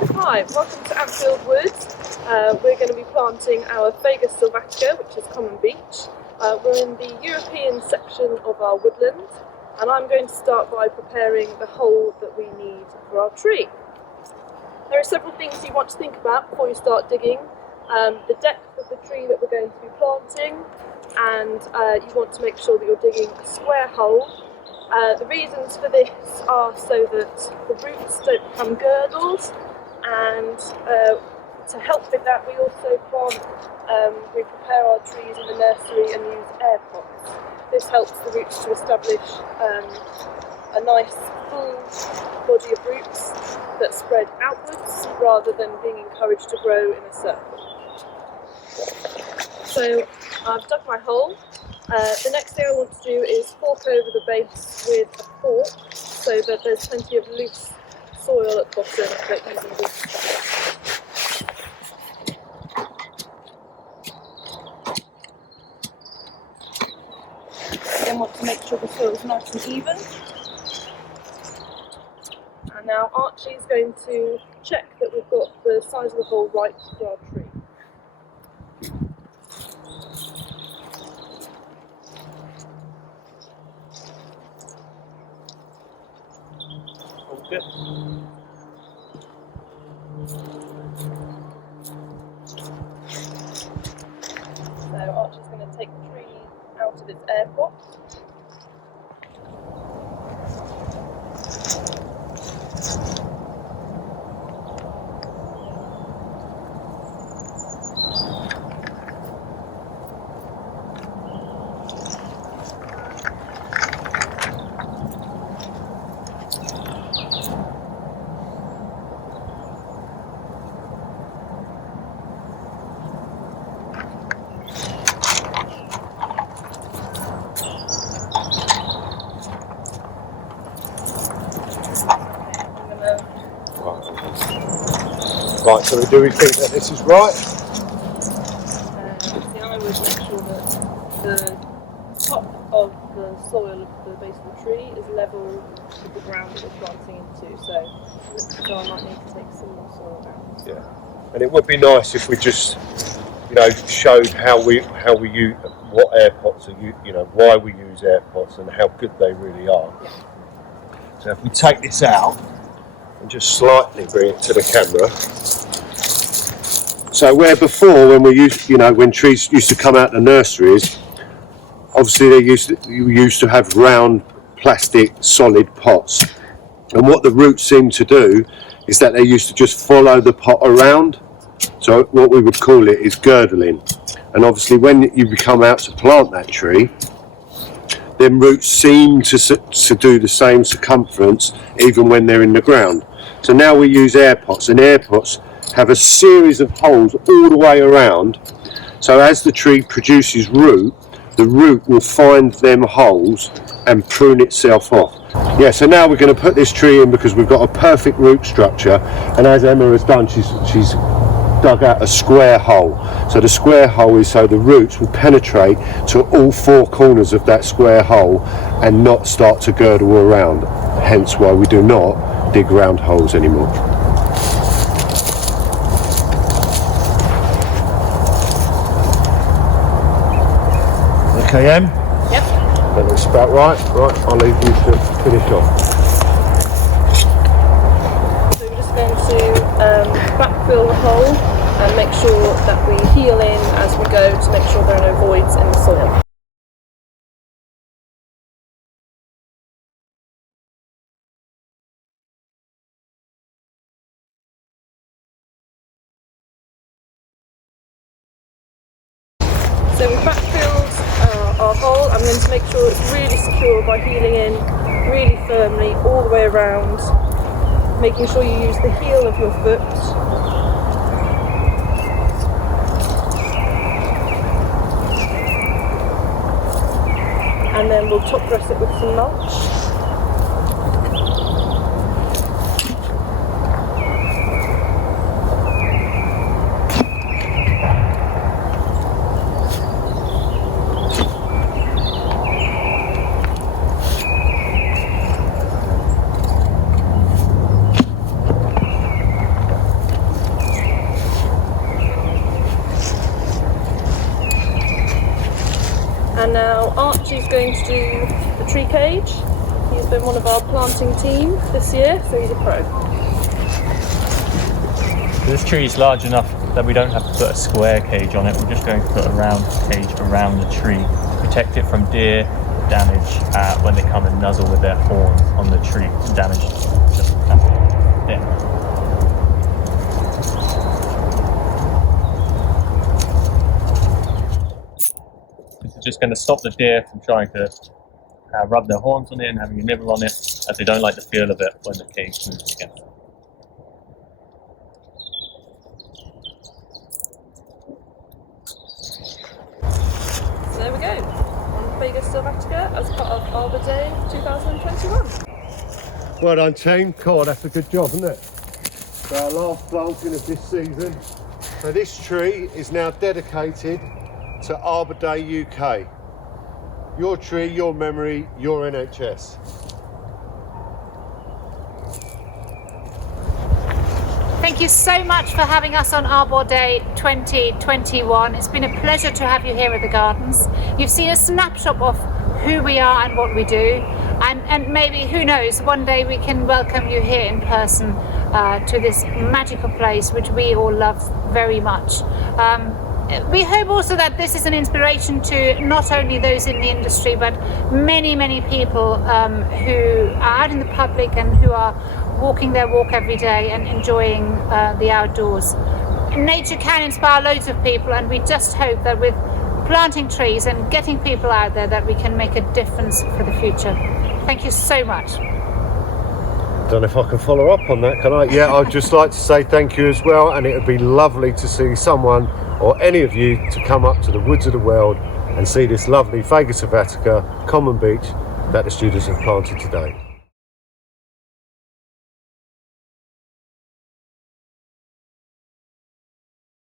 Hi, welcome to Anfield Woods. We're going to be planting our Fagus sylvatica, which is common beech. We're in the European section of our woodland, and I'm going to start by preparing the hole that we need for our tree. There are several things you want to think about before you start digging. The depth of the tree that we're going to be planting, and you want to make sure that you're digging a square hole. The reasons for this are so that the roots don't become girdles, and to help with that we also we prepare our trees in the nursery and use air pots. This helps the roots to establish a nice full body of roots that spread outwards rather than being encouraged to grow in a circle. So I've dug my hole. The next thing I want to do is fork over the base with a fork so that there's plenty of loose soil at the bottom that you can use. Again, want to make sure the soil is nice and even. And now Archie is going to check that we've got the size of the hole right for our tree. Good. So Archie's going to take the tree out of its air pot. Right, so do we think that this is right? I would make sure that the top of the soil of the base of the tree is level with the ground that we're planting into. So I might need to take some more soil out. Yeah, and it would be nice if we just, showed how we use what air pots are, why we use air pots and how good they really are. Yeah. So if we take this out and just slightly bring it to the camera. So where before, when we used, when trees used to come out the nurseries, obviously you used to have round plastic solid pots, and what the roots seem to do is that they used to just follow the pot around. So what we would call it is girdling, and obviously when you come out to plant that tree, them roots seem to do the same circumference even when they're in the ground. So now we use air pots, and air pots have a series of holes all the way around. So as the tree produces root, the root will find them holes and prune itself off. Yeah, so now we're going to put this tree in because we've got a perfect root structure, and as Emma has done, she's dug out a square hole. So the square hole is so the roots will penetrate to all four corners of that square hole and not start to girdle around, hence why we do not dig round holes anymore. Okay, Em? Yep. That looks about right. Right, I'll leave you to finish off. So we're just going to backfill the hole and make sure that we heel in as we go to make sure there are no voids in the soil. So we've backfilled our hole. I'm going to make sure it's really secure by heeling in really firmly all the way around, making sure you use the heel of your foot. And then we'll top dress it with some mulch. Archie's going to do the tree cage. He's been one of our planting team this year, so he's a pro. This tree is large enough that we don't have to put a square cage on it. We're just going to put a round cage around the tree, protect it from deer damage when they come and nuzzle with their horns on the tree and damage it. This is just going to stop the deer from trying to rub their horns on it and having a nibble on it, as they don't like the feel of it when the cage moves against them. So there we go, on Fagus sylvatica as part of Arbor Day 2021. Well done, team. God, that's a good job, isn't it? So our last planting of this season. So this tree is now dedicated to Arbor Day UK. Your tree, your memory, your NHS. Thank you so much for having us on Arbor Day 2021. It's been a pleasure to have you here at the gardens. You've seen a snapshot of who we are and what we do, and maybe, who knows, one day we can welcome you here in person to this magical place which we all love very much. We hope also that this is an inspiration to not only those in the industry, but many, many people who are out in the public and who are walking their walk every day and enjoying the outdoors. Nature can inspire loads of people, and we just hope that with planting trees and getting people out there that we can make a difference for the future. Thank you so much. Don't know if I can follow up on that, can I? Yeah, I'd just like to say thank you as well, and it would be lovely to see someone or any of you to come up to the Woods of the Weald and see this lovely Fagus sylvatica common beech that the students have planted today.